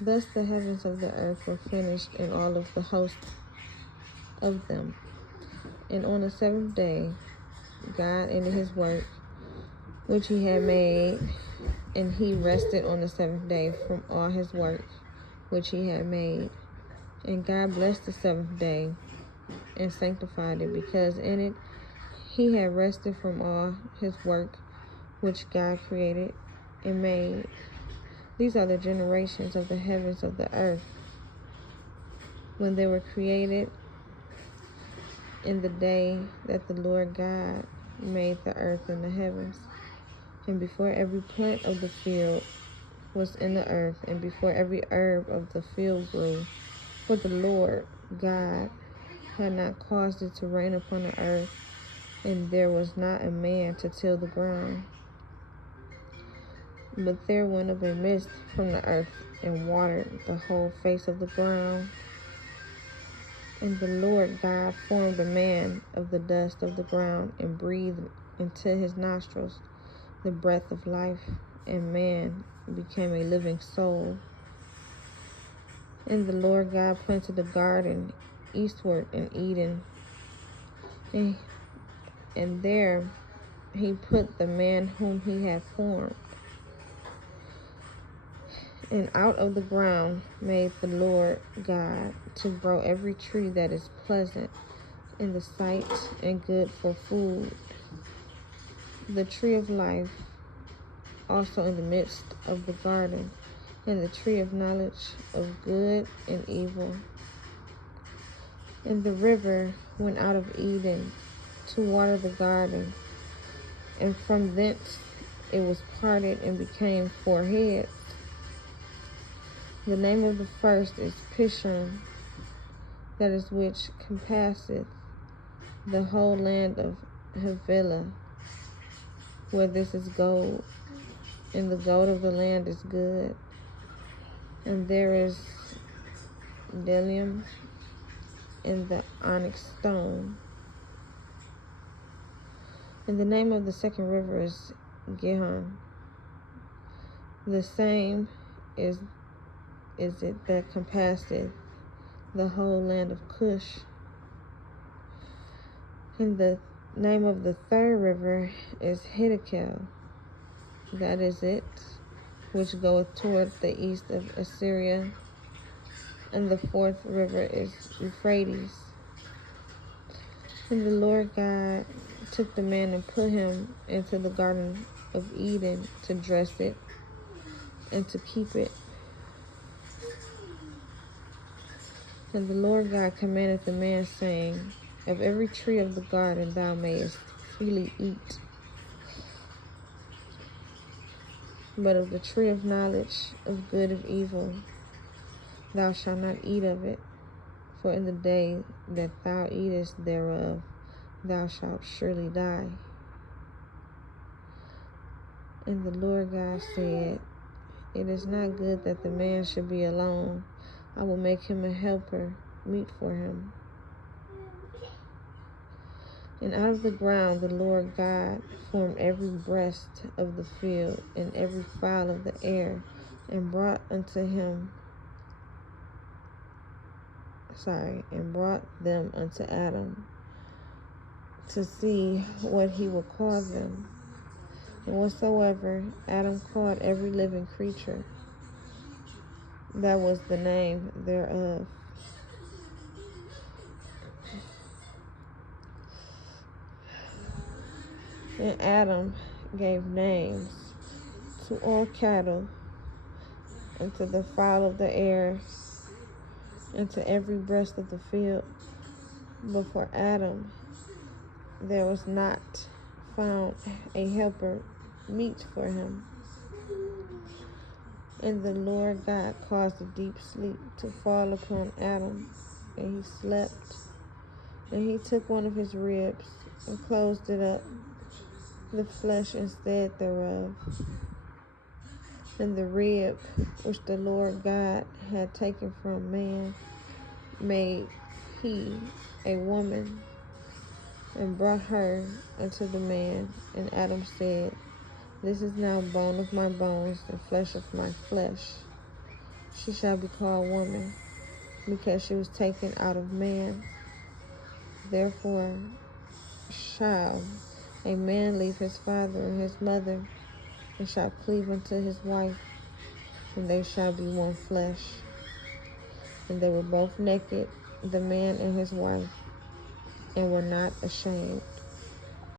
Thus the heavens of the earth were finished, and all of the host of them. And on the seventh day God ended his work which he had made, and he rested on the seventh day from all his work which he had made. And God blessed the seventh day and sanctified it, because in it he had rested from all his work which God created and made. These are the generations of the heavens of the earth when they were created, in the day that the Lord God made the earth and the heavens, and before every plant of the field was in the earth, and before every herb of the field grew. For the Lord God had not caused it to rain upon the earth, and there was not a man to till the ground. But there went up a mist from the earth, and watered the whole face of the ground. And the Lord God formed a man of the dust of the ground, and breathed into his nostrils the breath of life, and man became a living soul. And the Lord God planted a garden eastward in Eden, and there he put the man whom he had formed. And out of the ground made the Lord God to grow every tree that is pleasant in the sight and good for food, the tree of life also in the midst of the garden, and the tree of knowledge of good and evil. And the river went out of Eden to water the garden, and from thence it was parted and became four heads. The name of the first is Pishon, that is which compasseth the whole land of Havilah, where this is gold, and the gold of the land is good. And there is bdellium in the onyx stone. And the name of the second river is Gihon. The same is it that compasseth the whole land of Cush. And the name of the third river is Hiddekel, that is it, which goeth toward the east of Assyria. And the fourth river is Euphrates. And the Lord God took the man and put him into the garden of Eden to dress it and to keep it. And the Lord God commanded the man, saying, of every tree of the garden thou mayest freely eat, but of the tree of knowledge of good and evil thou shalt not eat of it, for in the day that thou eatest thereof thou shalt surely die. And the Lord God said, it is not good that the man should be alone. I will make him a helper meet for him. And out of the ground the Lord God formed every beast of the field and every fowl of the air, and brought them unto Adam to see what he would call them. And whatsoever Adam called every living creature, that was the name thereof. And Adam gave names to all cattle, and to the fowl of the air, and to every beast of the field. But for Adam there was not found a helper meet for him. And the Lord God caused a deep sleep to fall upon Adam, and he slept. And he took one of his ribs and closed it up, the flesh instead thereof. And the rib which the Lord God had taken from man made he a woman, and brought her unto the man. And Adam said, this is now bone of my bones and flesh of my flesh. she shall be called woman, because she was taken out of man. Therefore shall a man leave his father and his mother, and shall cleave unto his wife, and they shall be one flesh. And they were both naked, the man and his wife, and were not ashamed.